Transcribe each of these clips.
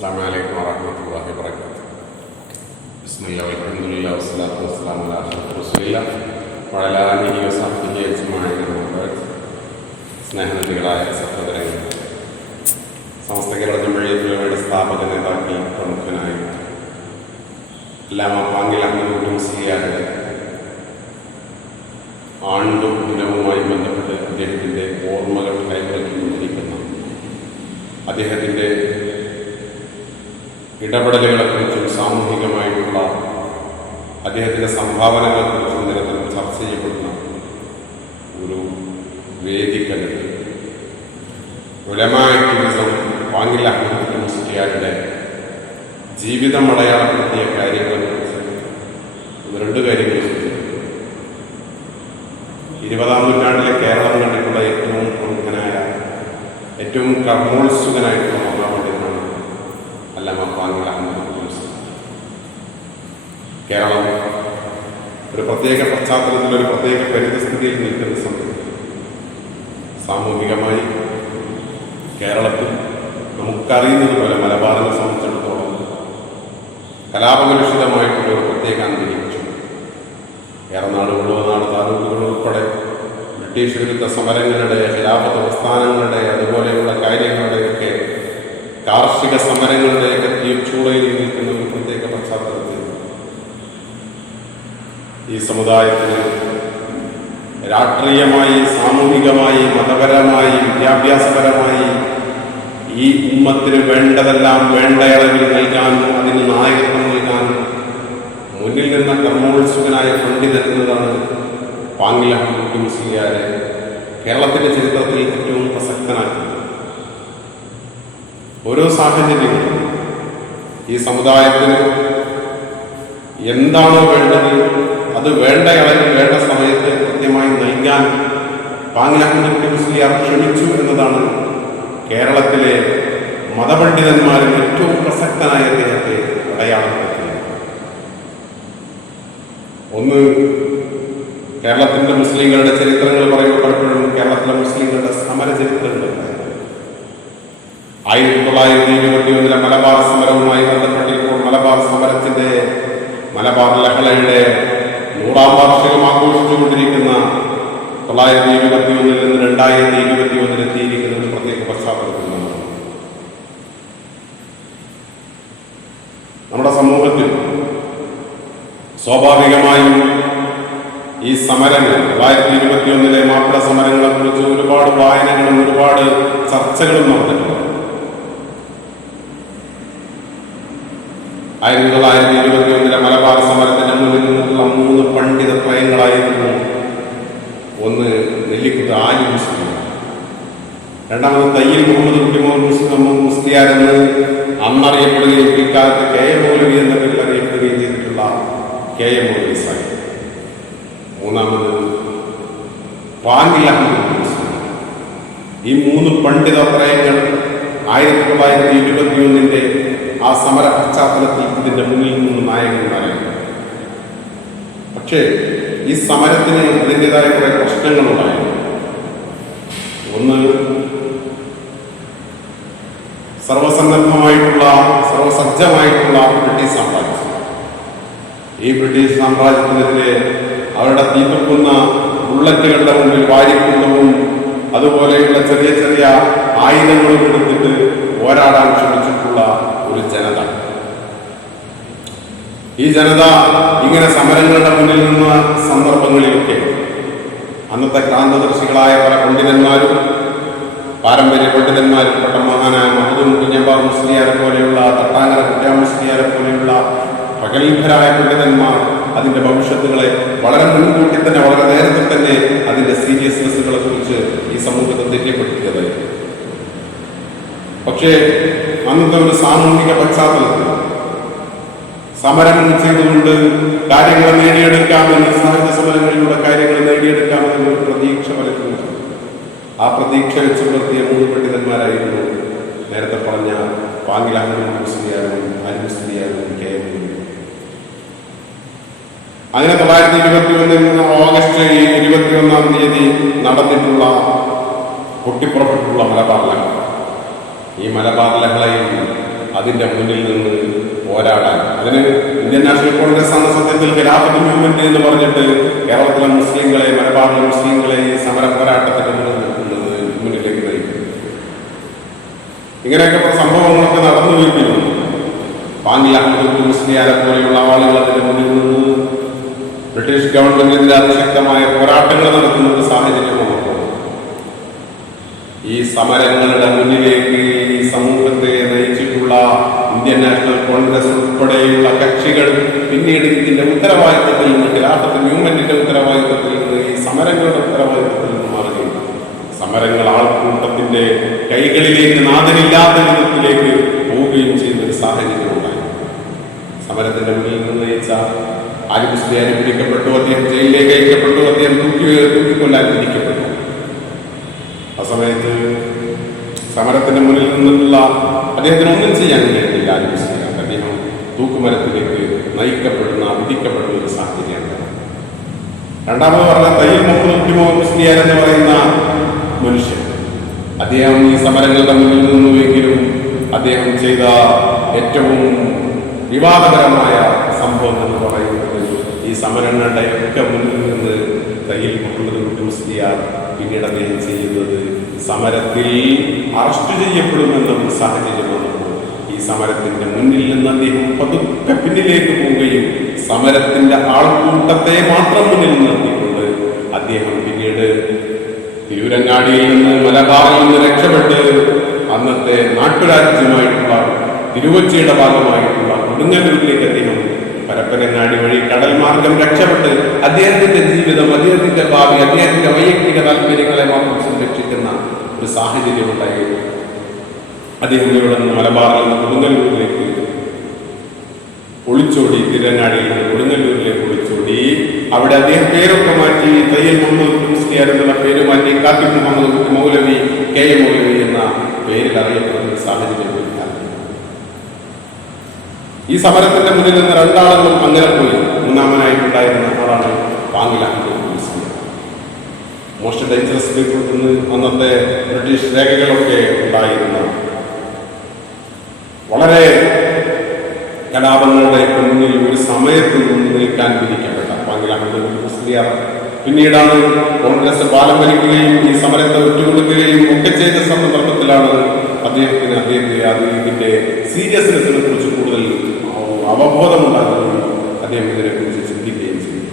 അസ്സലാമു അലൈക്കും വറഹ്മത്തുള്ളാഹി വബറകാതുഹു. ബിസ്മില്ലാഹി വൽഹംദുലില്ലാഹി വസ്സലാത്തു വസ്സലാമു അലാ അഷ്റഫി റസൂലില്ലാഹി വഅലാ ആലിഹി വസഹ്ബിഹി അജ്മഈൻ. സ്നേഹനിധികളായ സഹോദരങ്ങൾ, സമസ്ത കേരള ജംഇയ്യത്തുൽ സ്ഥാപക നേതാക്കൾ പ്രമുഖനായ അല്ലാമ പാങ്ങിൽ അഹ്മദ് മുസ്ലിയാരുടെ ആണ്ടും ദിനവുമായി ബന്ധപ്പെട്ട് അദ്ദേഹത്തിൻ്റെ ഓർമ്മകൾ കൈവരിക്കൊണ്ടിരിക്കുന്ന അദ്ദേഹത്തിൻ്റെ ഇടപെടലുകളെക്കുറിച്ചും സാമൂഹികമായിട്ടുള്ള അദ്ദേഹത്തിൻ്റെ സംഭാവനകളെക്കുറിച്ചും നിരന്തരം ചർച്ച ചെയ്യപ്പെടുന്ന ഒരു വേദിക്കൽ ഉലമാ ആക്ടിവിസം പാങ്ങിൽ അഹ്മദ് മുസ്ലിയാരുടെ ജീവിതം അടയാളപ്പെടുത്തിയ കാര്യങ്ങളെക്കുറിച്ച് രണ്ട് കാര്യങ്ങൾ സൂചിപ്പിക്കുന്നു. 20-ാം നൂറ്റാണ്ടിലെ കേരളം കണ്ടിട്ടുള്ള ഏറ്റവും പ്രമുഖനായ, ഏറ്റവും കർമ്മോത്സുകനായിട്ടുള്ള മഹാപണ്ഡിതനാണ് അല്ലാമ പാങ്ങിൽ അഹ്മദ് മുസ്ലിയാർ. കേരളം ഒരു പ്രത്യേക പശ്ചാത്തലത്തിൽ, ഒരു പ്രത്യേക പരിതസ്ഥിതിയിൽ നിൽക്കുന്ന സമയത്ത് സാമൂഹികമായി കേരളത്തിൽ നമുക്കറിയുന്നത് പോലെ മലബാറിനെ സംബന്ധിച്ചിടത്തോളം കലാപകലുഷിതമായിട്ടുള്ള ഒരു പ്രത്യേക അന്തരീക്ഷം, ഏറനാട് ഉള്ളവനാട് താലൂക്കുകൾ ഉൾപ്പെടെ ബ്രിട്ടീഷ് വിരുദ്ധ സമരങ്ങളുടെ, ഖിലാഫത്ത് പ്രസ്ഥാനങ്ങളുടെ, അതുപോലെയുള്ള കാര്യങ്ങളുടെയൊക്കെ കാർഷിക സമരങ്ങളുടെയൊക്കെ തീർച്ചൂളയിൽ നിൽക്കുന്ന ഒരു പ്രത്യേക പശ്ചാത്തലത്തിൽ ഈ സമുദായത്തിന് രാഷ്ട്രീയമായി, സാമൂഹികമായി, മതപരമായി, വിദ്യാഭ്യാസപരമായി ഈ ഉമ്മത്തിന് വേണ്ടതെല്ലാം വേണ്ടയളവിൽ നൽകാനും അതിന് നായകത്വം നൽകാനും മുന്നിൽ നിന്ന കർമ്മോത്സുകനായ പണ്ഡിതൻ എന്നതാണ് പാങ്ങിൽ അഹ്മദ് മുസ്ലിയാരെ കേരളത്തിന്റെ ചരിത്രത്തിൽ ഏറ്റവും പ്രസക്തനാക്കുന്നത്. ഓരോ സാഹചര്യങ്ങളും ഈ സമുദായത്തിന് എന്താണോ വേണ്ടത് അത് വേണ്ട അളവിൽ വേണ്ട സമയത്ത് കൃത്യമായി നൽകാൻ പാങ്ങിൽ അഹ്മദ് മുസ്ലിയാർ ശ്രമിച്ചു എന്നതാണ് കേരളത്തിലെ മതപണ്ഡിതന്മാരിൽ ഏറ്റവും പ്രസക്തനായ അദ്ദേഹത്തെ അടയാളപ്പെടുത്തുന്നത്. ഒന്ന്, കേരളത്തിന്റെ മുസ്ലിങ്ങളുടെ ചരിത്രങ്ങൾ പറയുമ്പോൾ പലപ്പോഴും കേരളത്തിലെ മുസ്ലിങ്ങളുടെ സമര ചരിത്രങ്ങൾ 1921 മലബാർ സമരവുമായി ബന്ധപ്പെട്ടിപ്പോൾ മലബാർ സമരത്തിന്റെ, മലബാർ ലഹളയുടെ 100-ാം വാർഷികം ആഘോഷിച്ചുകൊണ്ടിരിക്കുന്ന 1921 നിന്ന് 2021 എത്തിയിരിക്കുന്ന ഒരു പ്രത്യേക പശ്ചാത്തലത്തിൽ നമ്മുടെ സമൂഹത്തിൽ സ്വാഭാവികമായും ഈ സമരങ്ങൾ 1921 മാപ്പിള സമരങ്ങളെ കുറിച്ച് ഒരുപാട് വായനകളും ഒരുപാട് ചർച്ചകളും നടന്നിട്ടുണ്ട്. 1921 മലബാർ സമരത്തിന്റെ മുന്നിൽ നിന്നുള്ള 3 പണ്ഡിത ത്രയങ്ങളായിരുന്നു. ഒന്ന് നെല്ലിക്കുത്ത് ആലി മുസ്ലിം, രണ്ടാമത് തയ്യിൽ മുഹമ്മദ് മുസ്ലിയാർ എന്ന് അന്നറിയപ്പെടുകയും പിൽക്കാലത്ത് കെ എ മൗലവി എന്ന പേരിൽ അറിയപ്പെടുകയും ചെയ്തിട്ടുള്ള കെ എ മൗലവി സാഹിബ്, മൂന്നാമത് പാങ്ങിൽ അഹ്മദ് മുസ്ലിയാർ. ഈ 3 പണ്ഡിത ത്രയങ്ങൾ 1921 ആ സമര പശ്ചാത്തലത്തിൽ ഇതിന്റെ മുന്നിൽ നിന്ന് നായകന്മാരായിരുന്നു. പക്ഷേ ഈ സമരത്തിന് അതിൻ്റെതായ കുറെ പ്രശ്നങ്ങളുണ്ടായിരുന്നു. ഒന്ന്, സർവസജ്ജമായിട്ടുള്ള ബ്രിട്ടീഷ് സാമ്രാജ്യം. ഈ ബ്രിട്ടീഷ് സാമ്രാജ്യത്തിനെതിരെ അവരുടെ തീർക്കുന്ന ബുള്ളറ്റുകളുടെ മുമ്പിൽ വാരിക്കൊണ്ടവും അതുപോലെയുള്ള ചെറിയ ചെറിയ ആയുധങ്ങളും എടുത്തിട്ട് പോരാടാൻ ശ്രമിച്ചിട്ടുള്ള ഒരു ജനത. ഈ ജനത ഇങ്ങനെ സമരങ്ങളുടെ മുന്നിൽ നിന്ന സന്ദർഭങ്ങളിലൊക്കെ അന്നത്തെ ക്രാന്തദർശികളായ പല പണ്ഡിതന്മാരും, പാരമ്പര്യ പണ്ഡിതന്മാരിൽപ്പെട്ട മഹാനായ മഹദൂം കുഞ്ഞമ്പാർ മുസ്ലിയാരെ പോലെയുള്ള, തട്ടാങ്ങര കുഞ്ഞാ മുസ്ലിയാരെ പോലെയുള്ള പ്രഗത്ഭരായ പണ്ഡിതന്മാർ അതിന്റെ ഭവിഷ്യത്തുകളെ വളരെ മുൻകൂട്ടി തന്നെ, വളരെ നേരത്തെ തന്നെ അതിന്റെ സീരിയസ്നെസ്സുകളെ കുറിച്ച് ഈ സമൂഹത്തെ തെറ്റിദ്ധരിപ്പിച്ചതായിരുന്നു. പക്ഷേ അന്നത്തെ ഒരു സാമൂഹിക പശ്ചാത്തലത്തിൽ സമരം ചെയ്തുകൊണ്ട് കാര്യങ്ങൾ നേടിയെടുക്കാമെന്ന്, സഹജ സമരങ്ങളിലൂടെ കാര്യങ്ങൾ നേടിയെടുക്കാമെന്ന് ഒരു പ്രതീക്ഷ പലർക്കുണ്ട്. ആ പ്രതീക്ഷ വെച്ച് പുലർത്തിയ 3 പണ്ഡിതന്മാരായിരുന്നു നേരത്തെ പറഞ്ഞ പാങ്ങിൽ അഹ്മദ് മുസ്ലിയാരും ആലി മുസ്ലിയാരും കെ എ മൗലവി. അങ്ങനെ 1921 ഓഗസ്റ്റ് 21-ാം തീയതി നടന്നിട്ടുള്ള പൊട്ടിപ്പുറപ്പെട്ടിട്ടുള്ള മലബാർ ലഹള, ഈ മലബാർ ലഹളയിൽ അതിൻ്റെ മുന്നിൽ നിന്ന് പോരാടാൻ. അതിന് ഇന്ത്യൻ നാഷണൽ കോൺഗ്രസ് ആണ് സത്യത്തിൽ ഖിലാഫത്ത് മൂവ്മെന്റ് എന്ന് പറഞ്ഞിട്ട് കേരളത്തിലെ മുസ്ലിങ്ങളെ, മലബാറിലെ മുസ്ലിങ്ങളെ ഈ സമര പോരാട്ടത്തിന്റെ മുന്നിലേക്ക് നയിക്കും. ഇങ്ങനെയൊക്കെ സംഭവങ്ങളൊക്കെ നടന്നു വരുന്നു. പാങ്ങിൽ അഹമ്മദ് മുസ്ലിയാരെ പോലെയുള്ള ആളുകൾ അതിന്റെ മുന്നിൽ നിന്ന് ബ്രിട്ടീഷ് ഗവൺമെന്റിനെതിരെ അതിശക്തമായ പോരാട്ടങ്ങൾ നടത്തുന്ന ഒരു സാഹചര്യം വന്നപ്പോൾ ഈ സമരങ്ങളുടെ മുന്നിലേക്ക് ഈ സമൂഹത്തെ നയിച്ചിട്ടുള്ള ഇന്ത്യൻ നാഷണൽ കോൺഗ്രസ് ഉൾപ്പെടെയുള്ള കക്ഷികൾ പിന്നീട് ഇതിന്റെ ഉത്തരവാദിത്തത്തിൽ നിന്ന്, ഖിലാഫത്ത് മൂവ്മെന്റിന്റെ ഉത്തരവാദിത്തത്തിൽ നിന്ന്, ഈ സമരങ്ങളുടെ ഉത്തരവാദിത്തത്തിൽ നിന്ന് മാറുകയും സമരങ്ങൾ ആൾക്കൂട്ടത്തിന്റെ കൈകളിലേക്ക് നാഥനില്ലാത്ത വിധത്തിലേക്ക് പോവുകയും ചെയ്യുന്ന ഒരു സാഹചര്യം ഉണ്ടായി. സമരത്തിന്റെ മുന്നിൽ നിന്ന് നയിച്ച ആലി മുസ്ലിയാർ പിടിക്കപ്പെട്ടു, അദ്ദേഹം ജയിലിലേക്ക് അയക്കപ്പെട്ടു, അദ്ദേഹം തൂക്കിക്കൊല്ലാൻ വിധിക്കപ്പെട്ടു. ആ സമയത്ത് സമരത്തിന്റെ മുന്നിൽ നിന്നുള്ള അദ്ദേഹത്തിന് ഒന്നും ചെയ്യാൻ കഴിയില്ല. ആലി മുസ്ലിയാർ അദ്ദേഹം തൂക്കുമരത്തിലേക്ക് നയിക്കപ്പെടുന്ന, വിധിക്കപ്പെടുന്ന ഒരു സാഹചര്യമാണ്. രണ്ടാമത് പറഞ്ഞ തയ്യിൽ മുഹമ്മദ് മുസ്ലിയാർ എന്ന് പറയുന്ന മനുഷ്യൻ, അദ്ദേഹം ഈ സമരങ്ങളുടെ മുന്നിൽ നിന്നുവെങ്കിലും അദ്ദേഹം ചെയ്ത ഏറ്റവും വിവാദപരമായ സംഭവം എന്ന് പറയുന്നത് ഈ സമരങ്ങളുടെ ഒക്കെ മുന്നിൽ നിന്ന് തയ്യിൽ മുഹമ്മദ് മുസ്ലിയാർ പിന്നീട് അദ്ദേഹം ചെയ്യുന്നത് സമരത്തിൽ അറസ്റ്റ് ചെയ്യപ്പെടുമെന്ന സാഹചര്യം വന്നപ്പോൾ ഈ സമരത്തിന്റെ മുന്നിൽ നിന്ന് അദ്ദേഹം പതുക്കെ പിന്നിലേക്ക് പോവുകയും സമരത്തിന്റെ ആൾക്കൂട്ടത്തെ മാത്രം മുന്നിൽ നിർത്തിക്കൊണ്ട് അദ്ദേഹം പിന്നീട് തിരൂരങ്ങാടിയിൽ നിന്ന്, മലബാറിൽ നിന്ന് രക്ഷപ്പെട്ട് അന്നത്തെ നാട്ടുരാജ്യമായിട്ടുള്ള തിരുവച്ചിയുടെ ഭാഗമായിട്ടുള്ള കൊടുങ്ങല്ലൂരിലേക്ക് അദ്ദേഹം പരപ്പനങ്ങാടി വഴി കടൽ മാർഗം രക്ഷപ്പെട്ട് അദ്ദേഹത്തിന്റെ ജീവിതം, അദ്ദേഹത്തിന്റെ ഭാവി, അദ്ദേഹത്തിന്റെ വൈയക്തിക താല്പര്യങ്ങളെ മാത്രം സംരക്ഷിക്കുന്ന ഒരു സാഹചര്യം ഉണ്ടായി. അദ്ദേഹം ഇവിടെ നിന്ന് മലബാറിൽ നിന്ന് കൊടുങ്ങല്ലൂരിലേക്ക് ഒളിച്ചോടി, തിരങ്ങാടിയിൽ നിന്ന് കൊടുങ്ങല്ലൂരിലേക്ക് ഒളിച്ചോടി. അവിടെ അദ്ദേഹം പേരൊക്കെ മാറ്റി തയ്യൽ മുഹമ്മദ് മുസ്ലിയാർ എന്നുള്ള പേര് മാറ്റി കാത്തിബ് മുഹമ്മദ് മൗലവി, കെ എ മൗലവി എന്ന പേരിൽ അറിയപ്പെടുന്ന സാഹചര്യം. ഈ സമരത്തിന്റെ മുന്നിൽ നിന്ന് രണ്ടാളുകളും അങ്ങനെ പോയി. മൂന്നാമനായിട്ടുണ്ടായിരുന്ന ആളാണ് Pangil Ahmed Musliyar. Most dangerous people എന്ന് അന്നത്തെ ബ്രിട്ടീഷ് രേഖകളൊക്കെ ഉണ്ടായിരുന്ന, വളരെ കലാപങ്ങളുടെ മുന്നിൽ ഒരു സമയത്ത് നിന്ന് നിൽക്കാൻ വിധിക്കപ്പെട്ട പാങ്ങിൽ അഹമ്മദ് മുസ്ലിയാർ പിന്നീടാണ് കോൺഗ്രസ് പാലം വലിക്കുകയും ഈ സമരത്തെ ഒറ്റുകൊടുക്കുകയും ഒക്കെ ചെയ്ത സന്ദർഭത്തിലാണ് ഇതിന്റെ സീരിയസ്നെസ്സിനെ കുറിച്ച് കൂടുതൽ അവബോധമുണ്ടാകുകയും അദ്ദേഹം ഇതിനെക്കുറിച്ച് ചിന്തിക്കുകയും ചെയ്തു.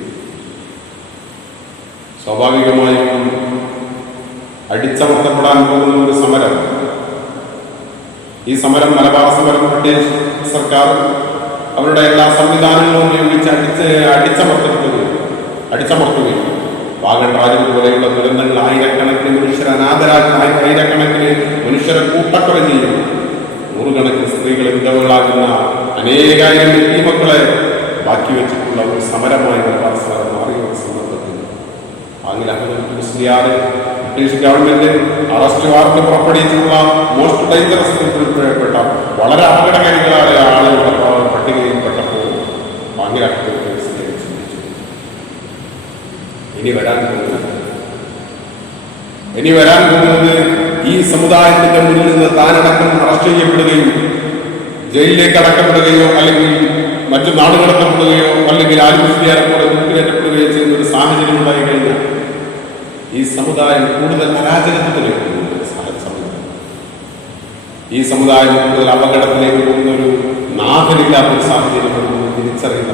സ്വാഭാവികമായും അടിച്ചമർത്തപ്പെടാൻ പോകുന്ന ഒരു സമരം, ഈ സമരം മലബാർ സമരം ബ്രിട്ടീഷ് സർക്കാർ അവരുടെ എല്ലാ സംവിധാനങ്ങളും ഉപയോഗിച്ച് അടിച്ചമർത്തുകയും വാഗൺ രാജു പോലെയുള്ള ദുരന്തങ്ങൾ, ആയിരക്കണക്കിന് മനുഷ്യർ അനാഥരായി, ആയിരക്കണക്കിന് മനുഷ്യരെ കൂട്ടക്കൊല ചെയ്യും, നൂറുകണക്കിന് സ്ത്രീകളെ വിധവകളാകുന്ന അനേകായിരം വ്യക്തിമക്കളെ ബാക്കി വെച്ചിട്ടുള്ള ഒരു സമരമായി മലബാർ സമരം മാറിയ ഒരു സന്ദർഭത്തിൽ Pangil Ahmed Musliyar British government arrest warrant പുറപ്പെടുവിച്ചിട്ടുള്ള മോസ്റ്റ് ഡേഞ്ചറസ് പീപ്പിൾപ്പെട്ട വളരെ അപകടകാരികളായ ആളുകളുടെ പട്ടികയിൽപ്പെട്ടപ്പോൾ പാങ്ങിൽ അഹമ്മദ് മുസ്ലിയാർ ചിന്തിച്ചു, ഇനി വരാൻ പോകുന്നത് ഈ സമുദായത്തിന്റെ മുന്നിൽ നിന്ന് താനടക്കം അറസ്റ്റ് ചെയ്യപ്പെടുകയും ജയിലിലേക്ക് അടക്കപ്പെടുകയോ അല്ലെങ്കിൽ മറ്റു നാടുകടത്തപ്പെടുകയോ അല്ലെങ്കിൽ ആലി മുസ്ലിയാരെ പോലെ തൂക്കിലേറ്റപ്പെടുകയോ ചെയ്യുന്ന ഒരു സാഹചര്യം ഉണ്ടായി കഴിഞ്ഞാൽ ഈ സമുദായം കൂടുതൽ അരാജകത്വത്തിലേക്ക് പോകുന്ന സാഹചര്യം, ഈ സമുദായം കൂടുതൽ അപകടത്തിലേക്ക് പോകുന്ന ഒരു നാഥനില്ലാത്ത ഒരു സാഹചര്യം തിരിച്ചറിയുന്ന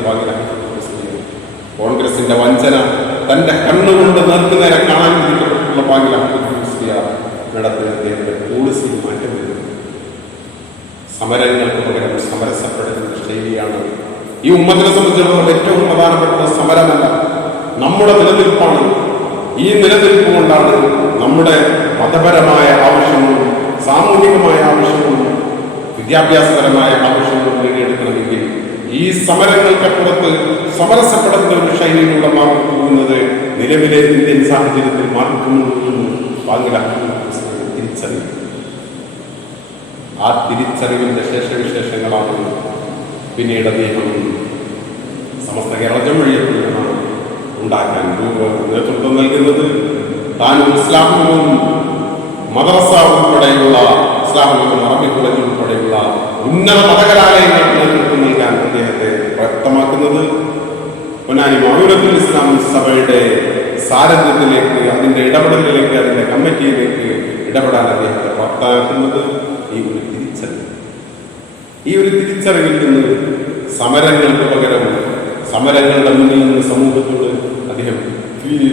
കോൺഗ്രസിന്റെ വഞ്ചന തന്റെ കണ്ണുകൊണ്ട് നേർക്കുനേരെ കാണാൻ വിധിക്കപ്പെട്ടിട്ടുള്ള പാങ്ങിൽ അഹമ്മദ് മുസ്ലിയാർ നടത്തിയ അദ്ദേഹത്തിന്റെ പോളിസിയിൽ മാറ്റം വരുന്നത്. സമരങ്ങൾക്ക് പകരം സമരസപ്പെടുന്ന ശൈലിയാണ് ഈ ഉമ്മത്തിനെ സംബന്ധിച്ചിടത്തോളം ഏറ്റവും പ്രധാനപ്പെട്ട സമരമല്ല, നമ്മുടെ നിലനിൽപ്പാണ്. ഈ നിലനിൽപ്പ് കൊണ്ടാണ് നമ്മുടെ മതപരമായ ആവശ്യങ്ങളും സാമൂഹികമായ ആവശ്യങ്ങളും വിദ്യാഭ്യാസപരമായ ആവശ്യങ്ങളും നേടിയെടുക്കണമെങ്കിൽ ഈ സമരങ്ങൾക്കപ്പുറത്ത് സമരസപ്പെടുന്ന ഒരു ശൈലിയിലൂടെ മാറി പോകുന്നത് നിലവിലെ ഇന്ത്യൻ സാഹചര്യത്തിൽ മാറിക്കൊണ്ടുവരുന്നു പാങ്ങിൽ അഹമ്മദ് തിരിച്ചറിയും. ആ തിരിച്ചറിവിന്റെ ശേഷവിശേഷങ്ങളാണ് പിന്നീട് അദ്ദേഹം സമസ്ത കേരള ജംഇയ്യത്തുൽ ഉണ്ടാക്കാൻ നേതൃത്വം നൽകുന്നത്. താനും ഇസ്ലാമിലും മദ്രസ ഉൾപ്പെടെയുള്ള ഇസ്ലാമിലും അറബി കോളേജ് ഉൾപ്പെടെയുള്ള ഉന്നത മതകലാലയങ്ങൾക്ക് നേതൃത്വം നൽകാൻ അദ്ദേഹത്തെ വ്യക്തമാക്കുന്നത് പൊന്നാനി മൗലത്തുൽ ഇസ്ലാം സഭയുടെ സാരഥ്യത്തിലേക്ക്, അതിന്റെ ഇടപെടലിലേക്ക്, അതിന്റെ കമ്മിറ്റിയിലേക്ക് ഇടപെടാൻ അദ്ദേഹത്തെ പ്രാപ്തമാക്കുന്നത് ഈ ഒരു തിരിച്ചറിവിൽ നിന്ന് സമരങ്ങൾക്ക് പകരം സമരങ്ങളുടെ മുന്നിൽ നിന്ന് സമൂഹത്തോട് അദ്ദേഹം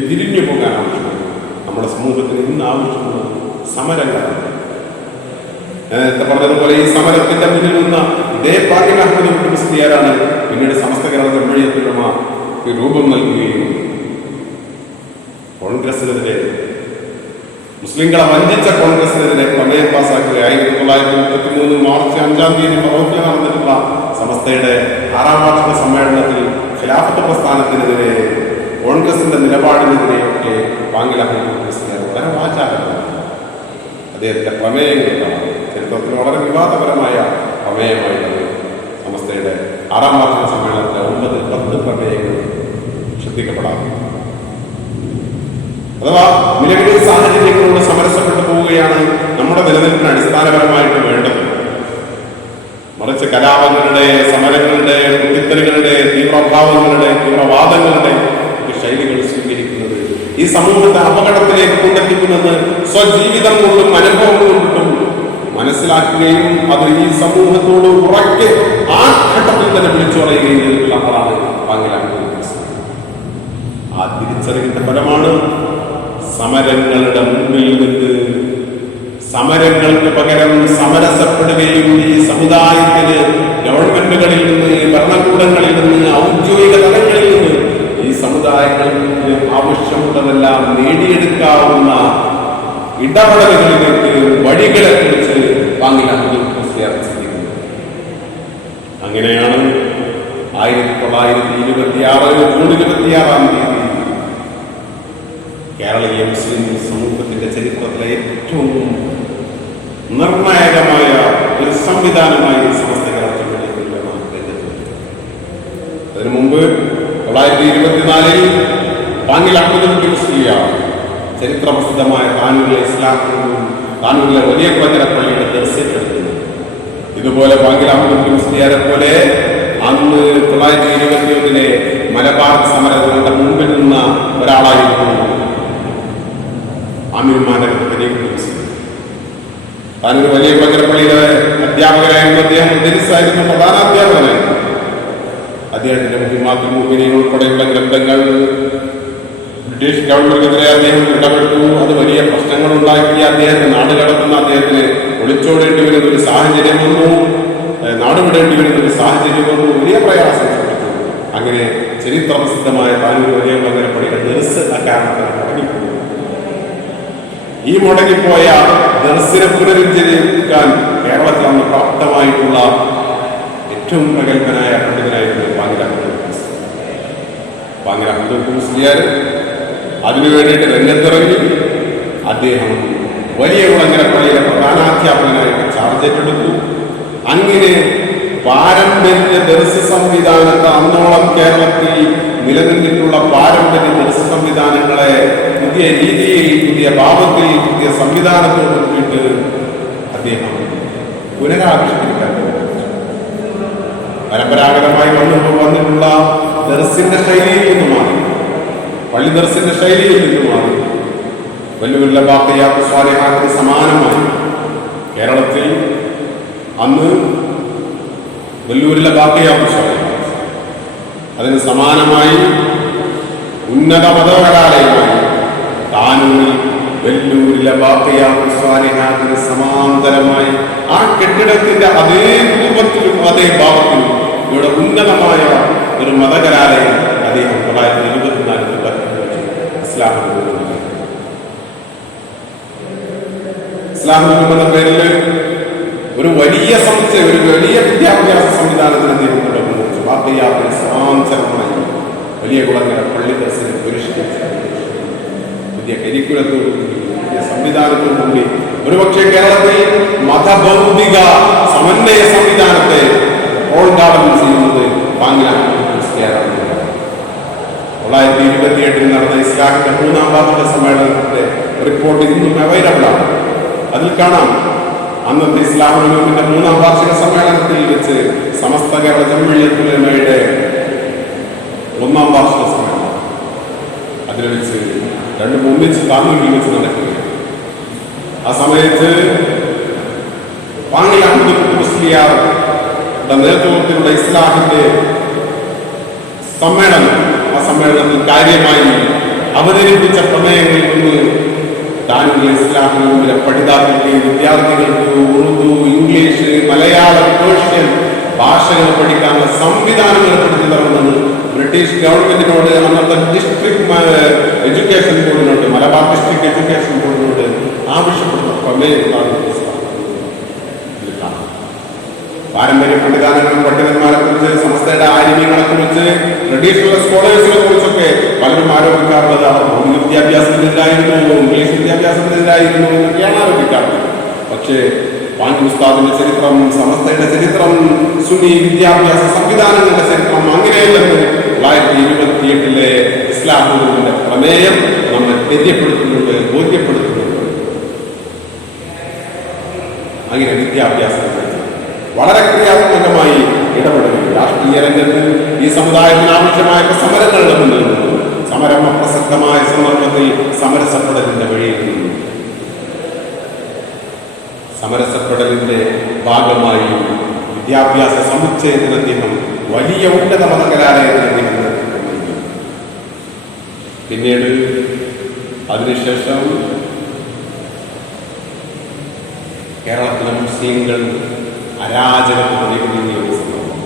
തിരിഞ്ഞു പോകാൻ ആവശ്യമാണ്. നമ്മുടെ സമൂഹത്തിന് ഇന്ന് ആവശ്യമുള്ളത് സമരങ്ങളാണ്. നേരത്തെ പറഞ്ഞതുപോലെ ഈ സമരത്തിന്റെ മുന്നിൽ നിന്ന് ഇതേ പാർട്ടിയിൽ അഹമ്മദ് മുസ്ലിയാരാണ് പിന്നീട് സമസ്ത കേരള ജംഇയ്യത്തുൽ രൂപം നൽകുകയും കോൺഗ്രസിനെതിരെ, മുസ്ലിങ്ങളെ വഞ്ചിച്ച കോൺഗ്രസിനെതിരെ പ്രമേയം പാസാക്കുക 1933 മാർച്ച് 5-ാം തീയതി മറോക്കിൽ നടന്നിട്ടുള്ള സമസ്തയുടെ 6ാം വാർഷിക സമ്മേളനത്തിൽ ഖിലാഫത്ത് പ്രസ്ഥാനത്തിനെതിരെ, കോൺഗ്രസിന്റെ നിലപാടിനെതിരെയൊക്കെ പാങ്ങിൽ അഹമ്മദ് മുസ്ലിയാർ വളരെ വാചാലമാണ്. അദ്ദേഹത്തിന്റെ പ്രമേയങ്ങൾക്കാണ് ചരിത്രത്തിൽ വളരെ വിവാദപരമായ പ്രമേയമായിട്ടുള്ളത്. സമസ്തയുടെ 6ാം വാർഷിക സമ്മേളനത്തിലെ 9-10 പ്രമേയങ്ങൾ ശ്രദ്ധിക്കപ്പെടാം. അഥവാ നിലവിലെ സാഹചര്യങ്ങളോട് സമരസപ്പെട്ടു പോവുകയാണ് നമ്മുടെ നിലനിൽപ്പിന് അടിസ്ഥാനപരമായിട്ട് വേണ്ടത്. മറിച്ച് കലാപങ്ങളുടെ, സമരങ്ങളുടെ, കുത്തിത്തലുകളുടെ, തീവ്രഭാവങ്ങളുടെ, തീവ്രവാദങ്ങളുടെ ശൈലികൾ സ്വീകരിക്കുന്നത് ഈ സമൂഹത്തെ അപകടത്തിലേക്ക് കൊണ്ടെത്തിക്കുമെന്ന് സ്വജീവിതം കൊണ്ടും അനുഭവം കൊണ്ടും മനസ്സിലാക്കുകയും അത് ഈ സമൂഹത്തോട് ഉറക്കെ ആ ഘട്ടത്തിൽ തന്നെ വിളിച്ചു പറയുകയും ചെയ്തിട്ടുള്ള ആളാണ് പാങ്ങിലാണ്. ആ തിരിച്ചറിവിന്റെ ഫലമാണ് സമരങ്ങളുടെ മുന്നിൽ നിന്ന് സമരങ്ങൾക്ക് പകരം സമരസപ്പെടുകയും ഈ സമുദായത്തിന് ഗവൺമെന്റുകളിൽ നിന്ന്, ഭരണകൂടങ്ങളിൽ നിന്ന്, ഔദ്യോഗിക തലങ്ങളിൽ നിന്ന് ഈ സമുദായങ്ങൾക്ക് ആവശ്യമുള്ളതെല്ലാം നേടിയെടുക്കാവുന്ന ഇടപെടലുകളിലേക്ക് വഴികളെ കുറിച്ച് പാങ്ങിലാണ് ചിന്തിക്കുന്നത്. അങ്ങനെയാണ് 1926 ജൂൺ 26-ാം തീയതി കേരളീയ മുസ്ലിം സമൂഹത്തിന്റെ ചരിത്രത്തിലെ ഏറ്റവും നിർണായകമായ ഒരു സംവിധാനമായി സമസ്ത കേരള ജംഇയ്യത്തുൽ അതിനു മുമ്പ് 1924 പാങ്ങിൽ അഹമ്മദ് മുസ്ലിയാർ ചരിത്ര പ്രസിദ്ധമായ താനൂരിലെ വലിയ കുളങ്ങര പള്ളിയുടെ ദർശനപ്പെടുത്തുന്നു. ഇതുപോലെ പാങ്ങിൽ അഹമ്മദ് മുസ്ലിയാരെ പോലെ അന്ന് 1921 മലബാർ സമരങ്ങളുടെ മുമ്പിൽ നിന്ന ഒരാളായിരുന്നു ആമിർമാന്റെ താനൊരു വലിയ പങ്കരപ്പള്ളിയുടെ അധ്യാപകരായിരുന്നു. അദ്ദേഹം മുദരിസായിരുന്നു, പ്രധാനാധ്യാപകനായിരുന്നു. അദ്ദേഹത്തിന്റെ മുഹിമാത്തുൽ മുഅ്മിനീൻ ഉൾപ്പെടെയുള്ള ഗ്രന്ഥങ്ങൾ ബ്രിട്ടീഷ് ഗവൺമെന്റിനെതിരെ അദ്ദേഹം ഇടപെട്ടു. അത് വലിയ പ്രശ്നങ്ങൾ ഉണ്ടാക്കി. അദ്ദേഹത്തെ നാട് കടത്തുന്ന, അദ്ദേഹത്തിന് ഒളിച്ചോടേണ്ടി വരുന്ന ഒരു സാഹചര്യം വന്നു, നാടുവിടേണ്ടി വരുന്ന ഒരു സാഹചര്യം വന്നു, വലിയ പ്രയാസം സൃഷ്ടിച്ചു. അങ്ങനെ ചരിത്ര പ്രസിദ്ധമായ താനൂർ വലിയ പങ്കരപ്പള്ളിയുടെ ദർസ് അക്കാരണത്തിന് മുടങ്ങിപ്പോയി. ഈ മുടങ്ങിപ്പോയ ദർസിനെ പുനരുജ്ജീവിക്കാൻ കേരളത്തിൽ അന്ന് പ്രാപ്തമായിട്ടുള്ള ഏറ്റവും പ്രഗത്ഭനായ പണ്ഡിതനായിരുന്നു പാങ്ങിൽ അഹമ്മദ് മുസ്ലിയാർ. അതിനു വേണ്ടിയിട്ട് രംഗത്തിറങ്ങി. അദ്ദേഹം വലിയ കുളങ്ങര പള്ളിയിലെ പ്രധാനാധ്യാപകനായിട്ട് ചാർജ് ഏറ്റെടുത്തു. അങ്ങനെ പാരമ്പര്യ ദർസ് സംവിധാനത്തെ, അന്നോളം കേരളത്തിൽ നിലനിന്നിട്ടുള്ള പാരമ്പര്യ ദർസ് സംവിധാനങ്ങളെ പുതിയ രീതിയിൽ, പുതിയ ഭാവത്തിൽ, പുതിയ സംവിധാനത്തോട് കൂടിയിട്ട് അദ്ദേഹം പുനരാവിഷ്കരിക്കാൻ പരമ്പരാഗതമായി വന്നിട്ടുള്ള ദർസിന്റെ ശൈലിയിൽ നിന്ന് മാറി, പള്ളി ദർസിന്റെ ശൈലിയിൽ നിന്ന് മാറി വല്ലൂരിലെ ബാഖിയാത്ത് സ്വാലിഹാത്തിന് സമാനമായി കേരളത്തിൽ അന്ന് വല്ലൂരിലെ ബാഖിയാത്ത് സ്വാലിഹാത്ത്, അതിന് സമാനമായി ഉന്നത മതകലാലയമായി താനൂരിൽ വെല്ലൂരിലെ ബാഖിയാത്ത് സ്വാലിഹാത്തിന് സമാന്തരമായി ആ കെട്ടിടത്തിന്റെ അതേ രൂപത്തിലും അതേ ഭാവത്തിലും ഇവിടെ ഉന്നതമായ ഒരു മതകലാലയം അദ്ദേഹം 1924 ഇസ്ലാമിക എന്ന പേരിൽ ഒരു വലിയ സമുച്ചയം, ഒരു വലിയ വിദ്യാഭ്യാസ സംവിധാനത്തിന് അദ്ദേഹം തുടങ്ങുന്നു. ബാഖിയാത്തിന് സമാന്തരമായി വലിയ കുളങ്ങര പള്ളി ദർസിനെ പരിഷ്കരിച്ചു. പുതിയ കരിക്കുലത്തോടുകൂടി, പുതിയ സംവിധാനത്തോടുകൂടി ഒരുപക്ഷെ കേരളത്തിൽ മതഭൗതിക സമന്വയ സംവിധാനത്തെ ഉദ്ഘാടനം ചെയ്യുന്നത് പാങ്ങിൽ അഹമ്മദ് മുസ്ലിയാറാണ്. 1928 നടന്ന ഇസ്ലാമിന്റെ 3ാം വാർഷിക സമ്മേളനത്തിന്റെ റിപ്പോർട്ട് ഇന്നും അവൈലബിൾ ആണ്. അതിൽ കാണാം അന്നത്തെ ഇസ്ലാമിന്റെ 3ാം വാർഷിക സമ്മേളനത്തിൽ വെച്ച് സമസ്ത കേരള ജംഇയ്യത്തുൽ ഉലമയുടെ 1ാം വാർഷിക സമ്മേളനം അതിൽ വെച്ച് രണ്ടും ഒന്നിച്ച് താന്നൂരിൽ വെച്ച് നടക്കുകയാണ്. ആ സമയത്ത് പാങ്ങിൽ അഹമ്മദ് കുട്ടി മുസ്ലിയാറുടെ നേതൃത്വത്തിലുള്ള ഇസ്ലാഹിന്റെ സമ്മേളനം, ആ സമ്മേളനത്തിൽ കാര്യമായി അവതരിപ്പിച്ച പ്രമേയങ്ങളിൽ ഒന്ന് ദാനുൽ ഇസ്ലാമിലെ പഠിതാക്കൾക്ക്, വിദ്യാർത്ഥികൾക്ക് ഉറുദു, ഇംഗ്ലീഷ്, മലയാളം, പേർഷ്യൻ ഭാഷകൾ പഠിക്കാനുള്ള സംവിധാനങ്ങൾ ഏർപ്പെടുത്തി തരണമെന്ന് ബ്രിട്ടീഷ് ഗവൺമെന്റിനോട്, അന്നത്തെ ഡിസ്ട്രിക്ട് എഡ്യൂക്കേഷൻ ബോർഡിനോട്, മലബാർ ഡിസ്ട്രിക്ട് എഡ്യൂക്കേഷൻ ബോർഡിനോട് ആവശ്യപ്പെടുന്ന പ്രമേയങ്ങളാണ് പാരമ്പര്യ പണ്ഡിതന്മാരെ കുറിച്ച്, സമസ്തയുടെ ആര്യങ്ങളെ കുറിച്ച്, ട്രഡീഷണൽ സ്കോളേഴ്സിനെ കുറിച്ചൊക്കെ പലരും ആരോപിക്കാറുള്ളത് അവർ ഭൗതിക വിദ്യാഭ്യാസത്തിനെതിരായിരുന്നു, ഇംഗ്ലീഷ് വിദ്യാഭ്യാസത്തിനെതിരായിരുന്നു എന്നൊക്കെയാണ് ആരോപിക്കാറുള്ളത്. പക്ഷേ പാഞ്ഞി ഉസ്താദിന്റെ ചരിത്രം, സമസ്തയുടെ ചരിത്രം, സുന്നി വിദ്യാഭ്യാസ സംവിധാനങ്ങളുടെ ചരിത്രം അങ്ങനെയല്ലെന്ന് 1928 ഇസ്ലാമിന്റെ പ്രമേയം നമ്മെ തെര്യപ്പെടുത്തുന്നുണ്ട്, ബോധ്യപ്പെടുത്തുന്നുണ്ട്. അങ്ങനെ വിദ്യാഭ്യാസം വളരെ ക്രിയാത്മകമായി ഇടപെടുകയും രാഷ്ട്രീയ രംഗത്ത് ഈ സമുദായത്തിന് ആവശ്യമായ സമരങ്ങളുടെ മുന്നിൽ നിന്നു, സമരം അപ്രസക്തമായ സന്ദർഭത്തിൽ സമരസപ്പെടലിന്റെ വഴിയിൽ നിന്നു, സമരസപ്പെടലിന്റെ ഭാഗമായി വിദ്യാഭ്യാസ സമുച്ചയത്തിന് അദ്ദേഹം വലിയ ഉന്നത മതകലാലയത്തിന് അദ്ദേഹം നേതൃത്വം നൽകി. പിന്നീട് അതിനുശേഷം കേരളത്തിലെ മുസ്ലിങ്ങൾ അരാജകത്വത്തിലേക്ക് നീങ്ങിയ ഒരു സംഭവം,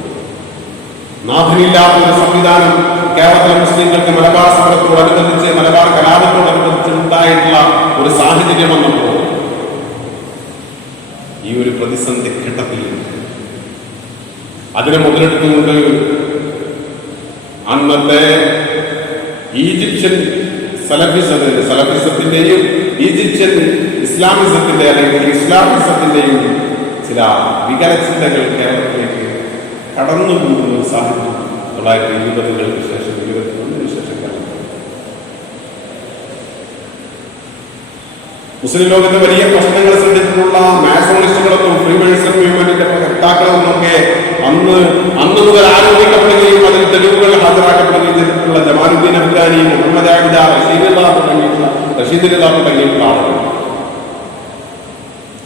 നാഥനില്ലാത്ത ഒരു സംവിധാനം കേരളത്തിലെ മുസ്ലിങ്ങൾക്ക് മലബാർ സമരത്തോടനുബന്ധിച്ച്, മലബാർ കലാപത്തോടനുബന്ധിച്ച് ഉണ്ടായിട്ടുള്ള ഒരു സാഹചര്യം വന്നപ്പോൾ ഈ ഒരു പ്രതിസന്ധി ഘട്ടത്തിൽ അതിനെ മുതലെടുത്തുകൊണ്ട് അന്നത്തെ ഈജിപ്ഷ്യൻ സലഫിസത്തിന്റെയും ഈജിപ്ഷ്യൻ ഇസ്ലാമിസത്തിന്റെ അല്ലെങ്കിൽ ഇസ്ലാമിസത്തിന്റെയും ചില വികലചിന്തകൾ കേരളത്തിലേക്ക് കടന്നുകൂടുന്ന ഒരു സാഹചര്യം 1920-കൾക്ക് ശേഷം, 21-ന് ശേഷം മുസ്ലിം ലോകത്തെ വലിയ പ്രശ്നങ്ങൾ സൃഷ്ടിച്ചിട്ടുള്ള മാസോണിസ്റ്റുകളൊന്നും ഫ്രീമേഴ്സൺ മൂവ്മെന്റിന്റെ പ്രകർത്താക്കളൊന്നും ഒക്കെ അന്ന് മുതൽ ആരോപിക്കപ്പെടുകയും അതിൽ തെളിവുകൾ ഹാജരാക്കപ്പെടുകയും ചെയ്തിട്ടുള്ള ജമാലുദ്ദീൻ അഫ്ഗാനി, മുഹമ്മദ് ആബിദ, റഷീദുല്ലാ തുടങ്ങിയിട്ടുള്ള ആളുകൾ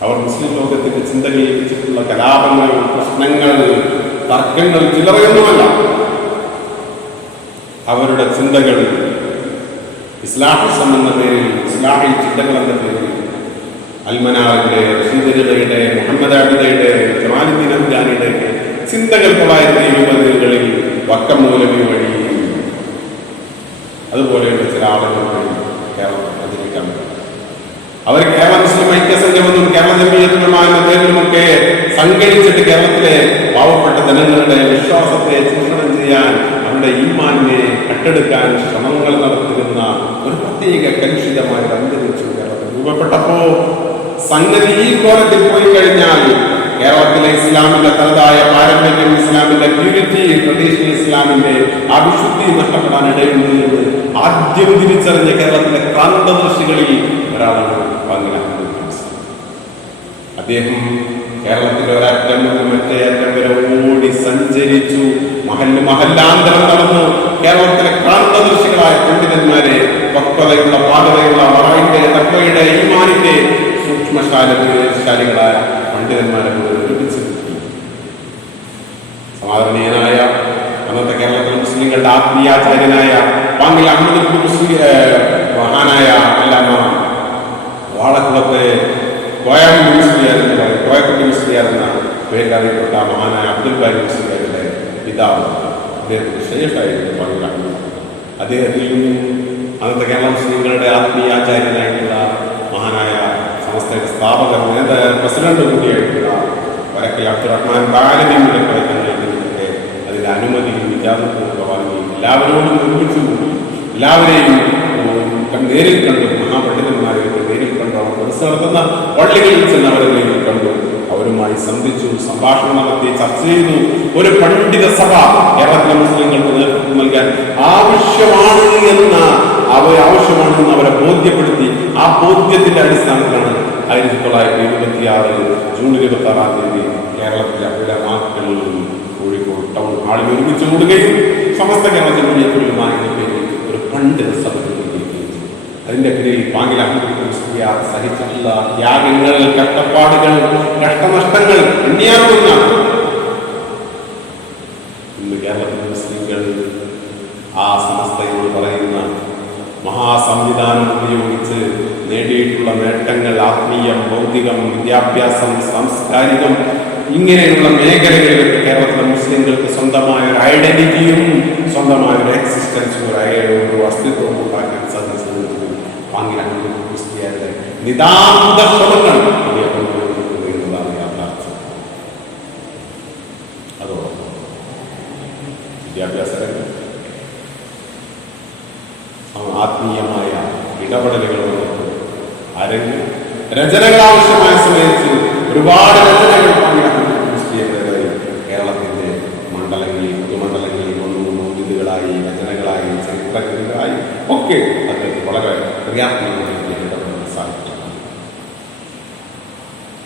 അവർ മുസ്ലിം ലോകത്തിന്റെ ചിന്തകളിൽ വെച്ചിട്ടുള്ള കലാപങ്ങൾ, പ്രശ്നങ്ങൾ, തർക്കങ്ങൾ ചില്ലറയൊന്നുമല്ല. അവരുടെ ചിന്തകൾ ഇസ്ലാഹിസം എന്ന പേരിൽ, ഇസ്ലാഹി ചിന്തകൾ എന്ന പേരിൽ അൽമനാറിന്റെ, റഷീദുല്ലയുടെ, മുഹമ്മദ് ആബിദയുടെ, ജമാലുദ്ദീൻ അഫ്ഗാനിയുടെ ചിന്തകൾ 1920-കളിൽ വക്കം മൗലവി വഴി അതുപോലെയുള്ള ചില ആളുകൾ വഴി കേരളത്തിൽ പ്രചരിക്കാൻ പറ്റും. അവർ കേരള മുസ്ലിം ഐക്യസംഘമെന്നും കേരള ജംഇയ്യത്തുൽ ഉലമ എന്ന പേരിലുമൊക്കെ സംഘടിച്ചിട്ട് കേരളത്തിലെ പാവപ്പെട്ട ജനങ്ങളുടെ വിശ്വാസത്തെ ചൂഷണം ചെയ്യാൻ, അവരുടെ ഈമാനിനെ കെട്ടെടുക്കാൻ ശ്രമങ്ങൾ നടത്തുന്ന ഒരു പ്രത്യേക കലുഷിതമായ അന്തരീക്ഷം കേരളത്തിൽ രൂപപ്പെട്ടപ്പോ സംഗതി ഈ കോലത്തിൽ പോയി കഴിഞ്ഞാൽ കേരളത്തിലെ ഇസ്ലാമിന്റെ തനതായ പാരമ്പര്യം, ഇസ്ലാമിന്റെ പ്യൂരിറ്റി, ട്രഡീഷണൽ ഇസ്ലാമിന്റെ ആ വിശുദ്ധി നഷ്ടപ്പെടാൻ ഇടയുണ്ട് എന്ന് ആദ്യം തിരിച്ചറിഞ്ഞ കേരളത്തിലെ ക്രാന്തദർശികളിൽ ഒരാളാണ് പാങ്ങിൽ അഹമ്മദ് കുട്ടി മുസ്ലിയാർ. അദ്ദേഹം കേരളത്തിലെ ഒരറ്റം നിന്ന് മറ്റേ അറ്റം വരെ ഓടി സഞ്ചരിച്ചു, മഹല്ലാന്തരം നടന്നു. കേരളത്തിലെ ക്രാന്തദർശികളായ പണ്ഡിതന്മാരെ, പക്വതയുള്ള, പാകതയുള്ള, വറയിന്റെ, തഖ്വയുടെ, ഈമാനിന്റെ സൂക്ഷ്മശാലികളായ പണ്ഡിതന്മാരെ ഒരുമിച്ച് സമാദരണീയനായ അന്നത്തെ കേരളത്തിലെ മുസ്ലിങ്ങളുടെ ആത്മീയാചാര്യനായ പാങ്ങിൽ അഹമ്മദ് കുട്ടി മുസ്ലിയാർ, മഹാനായ അല്ലാമ വാളക്കുളത്തെ കോയക്കുട്ടി മുസ്ലിയാർ എന്ന പേരിൽ അറിയപ്പെട്ട മഹാനായ അബ്ദുൽ ബാരി മുസ്ലിയാരുടെ പിതാവ്, അദ്ദേഹത്തിന്റെ ഷെയ്ഖായിരുന്നു പാങ്ങിൽ അഹമ്മദ്. അദ്ദേഹത്തിൽ നിന്നും അന്നത്തെ കേരള മുസ്ലിങ്ങളുടെ ആത്മീയാചാര്യനായിട്ടുള്ള മഹാനായ സമസ്തയുടെ സ്ഥാപകർ, പ്രസിഡന്റ് കൂടിയായിട്ടുള്ള വരക്കൽ അബ്ദുറഹ്മാൻ ബാലവിയുടെ പ്രയത്നങ്ങളിലൊക്കെ അതിന്റെ അനുമതിയും വിചാരണവും വാങ്ങി എല്ലാവരോടും ഒരുമിച്ചുകൂടി എല്ലാവരെയും നേരിൽ കണ്ടു, മഹാപണ്ഡിതന്മാരെയൊക്കെ നേരിൽ കണ്ടു, അവർ മനസ്സ് നടത്തുന്ന പള്ളികളിൽ ചെന്ന് അവരെ നേരിൽ കണ്ടു, അവരുമായി സന്ധിച്ചു, സംഭാഷണം നടത്തി, ചർച്ച ചെയ്തു. ഒരു പണ്ഡിത സഭ കേരളത്തിലെ മുസ്ലിങ്ങൾക്ക് നേതൃത്വം നൽകാൻ ആവശ്യമാണെന്ന് അവരെ ബോധ്യപ്പെടുത്തി. ആ ബോധ്യത്തിന്റെ അടിസ്ഥാനത്തിലാണ് 1926 ജൂൺ 26 കേരളത്തിലെ അവിടെ മാക്കളിൽ കോഴിക്കോട് ടൗൺ ഹാളിൽ ഒരുമിച്ച് കൂടുകയും സമസ്ത കേരളത്തിലുമായ പേരിൽ ഒരു ഫണ്ട് സമർപ്പിക്കുകയും ചെയ്തു. അതിന്റെ പേരിൽ പാങ്ങിൽ അഹമ്മദ് സഹിച്ചിട്ടുള്ള ത്യാഗങ്ങൾ, കഷ്ടപ്പാടുകൾ, കഷ്ടനഷ്ടങ്ങൾ എണ്ണിയാറുന്ന ഇന്ന് കേരളത്തിലെ മുസ്ലിങ്ങൾ ആ സമസ്തയോട് പറയുന്ന മഹാസംവിധാനം ഉപയോഗിച്ച് നേടിയിട്ടുള്ള നേട്ടങ്ങൾ, ആത്മീയം, ഭൗതികം, വിദ്യാഭ്യാസം, സാംസ്കാരികം, ഇങ്ങനെയുള്ള മേഖലകളിലൊക്കെ കേരളത്തിലെ മുസ്ലിങ്ങൾക്ക് സ്വന്തമായ ഒരു ഐഡന്റിറ്റിയും സ്വന്തമായ ഒരു എക്സിസ്റ്റൻസും ഒരു അസ്തിത്വവും ഉണ്ടാക്കാൻ സാധിച്ചത് ക്രിസ്ത്യാനിയുടെ നിതാന്ത ശ്രമങ്ങൾ എന്നതാണ് യാഥാർത്ഥ്യം. അതോടൊപ്പം വിദ്യാഭ്യാസ രംഗം, ആത്മീയമായ ഇടപെടലുകളോട് അരങ്ങ്, രചനകൾ ആവശ്യമായ സമയത്ത് ഒരുപാട് രചനകൾ കേരളത്തിന്റെ മണ്ഡലങ്ങളിൽ, പൊതുമണ്ഡലങ്ങളിൽ മൗലികകളായി, രചനകളായി, ചരിത്രങ്ങളായി ഒക്കെ അദ്ദേഹത്തിന് വളരെ ക്രിയാത്മകമായി ഇടപെടാൻ സാധിക്കും.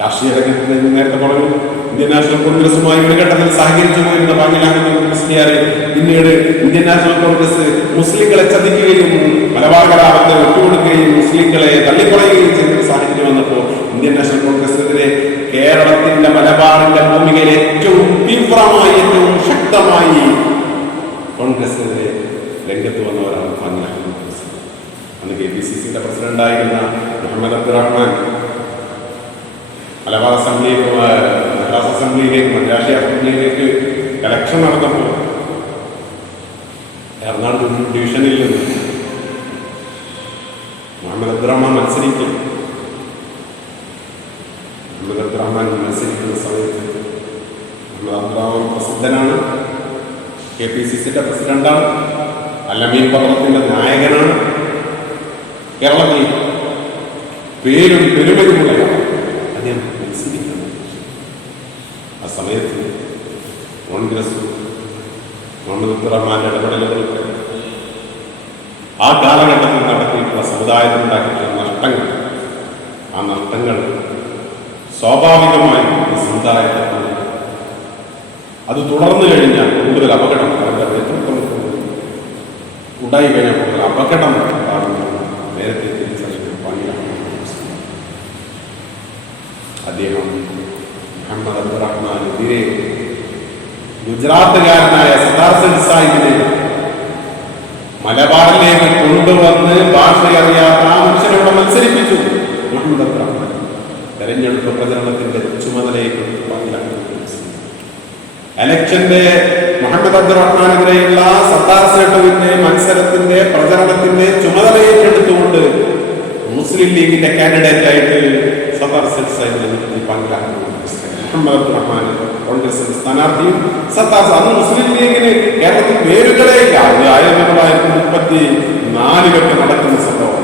രാഷ്ട്രീയ രംഗത്ത് നേരത്തെ പറഞ്ഞു, ഇന്ത്യൻ നാഷണൽ കോൺഗ്രസുമായി ഒരു ഘട്ടത്തിൽ സഹകരിച്ചു പോയിരുന്ന പാങ്ങിലാഹുസ്ലിയാരെ പിന്നീട് ഇന്ത്യൻ നാഷണൽ കോൺഗ്രസ് മുസ്ലിങ്ങളെ ചതിക്കുകയും മലബാർ കലാപത്തെ ഒറ്റുകൊടുക്കുകയും മുസ്ലിങ്ങളെ തള്ളിപ്പറയുകയും ചെയ്ത സാഹചര്യം വന്നപ്പോൾ ഇന്ത്യൻ നാഷണൽ കോൺഗ്രസിനെതിരെ കേരളത്തിന്റെ മലബാറിന്റെ ഭൂമികയിൽ ഏറ്റവും തീവ്രമായി, ഏറ്റവും ശക്തമായി കോൺഗ്രസിനെതിരെ രംഗത്ത് വന്നവരാണ് പാങ്ങിലാഹു കോൺഗ്രസ്. അന്ന് KPCCയുടെ പ്രസിഡന്റായിരുന്ന മുഹമ്മദ് അബ്ദുറഹ്മാൻ മലബാർ അസംബ്ലിയിലേക്ക്, മദ്രാസ് അസംബ്ലിയിലേക്ക്, മദ്രാശി അസംബ്ലിയിലേക്ക് ഇലക്ഷൻ നടന്നപ്പോൾ എറണാകുളം ഡിവിഷനിൽ നിന്ന് മുഹമ്മദ് അബ്ദുറഹ്മാൻ മത്സരിക്കും. മുഹമ്മദ് അബ്ദുറഹ്മാൻ മത്സരിക്കുന്ന സമയത്ത് മുഹമ്മദ് അബ്ദുറഹ്മാൻ പ്രസിദ്ധനാണ്, KPCCയുടെ പ്രസിഡന്റാണ്, അല്ലമീൻ പത്രത്തിന്റെ നായകനാണ്, കേരളത്തിൽ പേരും പെരുമയുമുള്ളതാണ്. അദ്ദേഹം മത്സരിക്കുന്നത് ആ സമയത്ത് കോൺഗ്രസ് മുഹമ്മദ് അബ്ദുറഹ്മാന്റെ ഇടപെടലുകൾക്ക് ആ കാലഘട്ടത്തിൽ നടത്തിയിട്ടുള്ള സമുദായത്തിനുണ്ടാക്കിയിട്ടുള്ള നഷ്ടങ്ങൾ, ആ നഷ്ടങ്ങൾ സ്വാഭാവികമായി ഈ സമുദായത്തിൽ അത് തുടർന്നു കഴിഞ്ഞാൽ കൂടുതൽ അപകടം, അവരുടെ നേതൃത്വം ഉണ്ടായി കഴിഞ്ഞാൽ കൂടുതൽ അപകടം ഉണ്ടാകുന്ന നേരത്തെ തിരിച്ചറിഞ്ഞ പാങ്ങിലാണ്. അദ്ദേഹം മുഹമ്മദ് അബ്ദുറഹ്മാനെതിരെ ഗുജറാത്തുകാരനായ സദാർ സെഡ് സാഹിബിനെ മലബാറിലേക്ക് കൊണ്ടുവന്ന് ഭാഷയറിയാത്ത ആ മനുഷ്യനോട് മത്സരിപ്പിച്ചു. മുഹമ്മദ് അബ്ദുറഹ്മാൻ തെരഞ്ഞെടുപ്പ് പ്രചരണത്തിന്റെ ചുമതലയേക്ക് എലക്ഷന്റെ മുഹമ്മദ് അബ്ദുറഹ്മാനെതിരെയുള്ള സത്താർ സെഡുവിന്റെ മത്സരത്തിന്റെ പ്രചരണത്തിന്റെ ചുമതല ഏറ്റെടുത്തുകൊണ്ട് മുസ്ലിം ലീഗിന്റെ കാൻഡിഡേറ്റ് ആയിട്ട് സത്താർ സെഡ് സാഹിബിനെ പങ്കാളിക്കുന്നു. മുഹമ്മദ് അബ്ദുറഹ്മാൻ കോൺഗ്രസിന്റെ സ്ഥാനാർത്ഥിയും സത്താർ അന്ന് മുസ്ലിം ലീഗിന് കേരളത്തിൽ പേരുകളേക്ക് 1934 നടക്കുന്ന സംഭവമാണ്.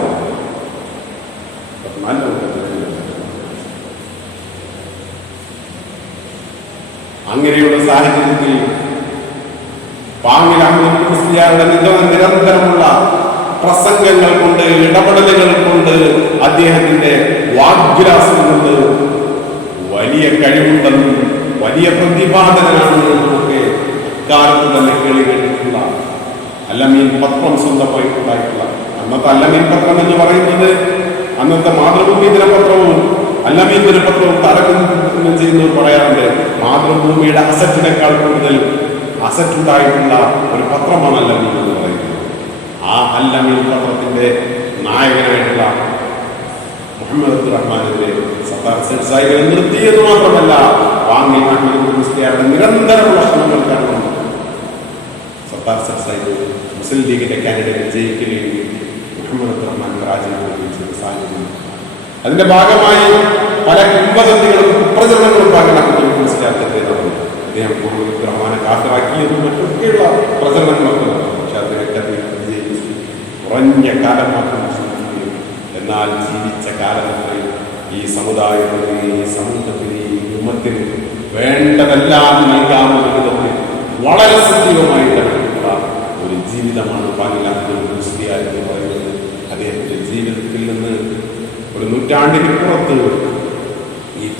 അങ്ങനെയുള്ള സാഹചര്യത്തിൽ പാങ്ങിൽ അഹമ്മദ് മുസ്ലിയാരുടെ നിരന്തരമുള്ള പ്രസംഗങ്ങൾ കൊണ്ട്, ഇടപെടലുകൾ കൊണ്ട്, അദ്ദേഹത്തിന്റെ വാഗ്വിലാസം കൊണ്ട് വലിയ കഴിവുണ്ടെന്നും വലിയ പ്രതിപാദകനാണെന്നും നമുക്ക് അക്കാലത്ത് തന്നെ കേളി കേട്ടിട്ടുള്ള അല്ലമീൻ പത്രം സ്വന്തമായിട്ടുണ്ടായിട്ടുള്ള, അന്നത്തെ അല്ലമീൻ പത്രം എന്ന് പറയുന്നത് അന്നത്തെ മാതൃഭൂമി ദിനപത്രവും അല്ലമീൻ ദിനപത്രവും താരതമ്യം ചെയ്യുന്നത് പറയാറുണ്ട്. മാതൃഭൂമിയുടെ അസറ്റിനേക്കാൾ കൂടുതൽ അസറ്റ് ഉണ്ടായിട്ടുള്ള ഒരു പത്രമാണ് അല്ലമീൻ എന്ന് പറയുന്നത്. ആ അല്ലമീൻ പത്രത്തിന്റെ നായകനായിട്ടുള്ള മുഹമ്മദ് അബ്ദുറഹ്മാനെതിരെ സത്താർ സെഡ് സാഹിബിനെ നിർത്തിയെന്ന് മാത്രമല്ല, പാങ്ങിൽ അഹമ്മദ് മുസ്ലിയാരുടെ നിരന്തരമുള്ള ശ്രമങ്ങൾ കാരണം സത്താർ സെഡ് സാഹിബ് മുസ്ലിം ലീഗിന്റെ കാൻഡിഡേറ്റ് ജയിക്കുകയും മുഹമ്മദ് അബ്ദുറഹ്മാൻ രാജിവെക്കുകയും ചെയ്ത സാഹചര്യം. അതിന്റെ ഭാഗമായി പല കിംവദന്തികളും പ്രചരണങ്ങളും പാങ്ങിൽ മുസ്ലിയാർക്കെതിരെ നടന്നു. അദ്ദേഹം മുഹമ്മദ് അബ്ദുറഹ്മാനെ കാത്തറാക്കിയതും മറ്റൊക്കെയുള്ള പ്രചരണങ്ങളൊക്കെ നടന്നു. പക്ഷെ അദ്ദേഹത്തെ വിജയിച്ചു. കുറഞ്ഞ കാലം മാത്രം ജീവിക്കുകയും എന്നാൽ ജീവിച്ച കാലഘട്ടത്തിൽ ഈ സമുദായത്തിന്, ഈ സമൂഹത്തിന്, ഈ ഉമ്മത്തിന് വേണ്ടതെല്ലാം നൽകാവുന്ന വിധത്തിൽ വളരെ സജീവമായിട്ടുള്ള ഒരു ജീവിതമാണ് പാങ്ങിൽ അഹമ്മദ് മുസ്ലിയാർ എന്ന് പറയുന്നത്. അദ്ദേഹത്തിന്റെ ജീവിതത്തിൽ നിന്ന് ഒരു നൂറ്റാണ്ടിന് പുറത്ത്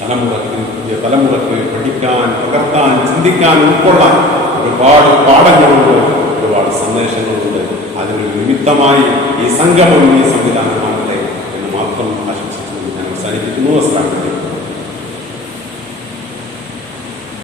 പുതിയ തലമുറക്ക് പഠിക്കാൻ, പകർത്താൻ, ചിന്തിക്കാൻ, ഉൾക്കൊള്ളാൻ ഒരുപാട് പാഠങ്ങളുണ്ട്, ഒരുപാട് സന്ദേശങ്ങളുണ്ട്. അതിനൊരു നിമിത്തമായി ഈ സംഗമം, ഈ സംവിധാനമാകട്ടെ എന്ന് മാത്രം ആശംസിച്ചുകൊണ്ട് ഞാൻ അവസാനിപ്പിക്കുന്നു.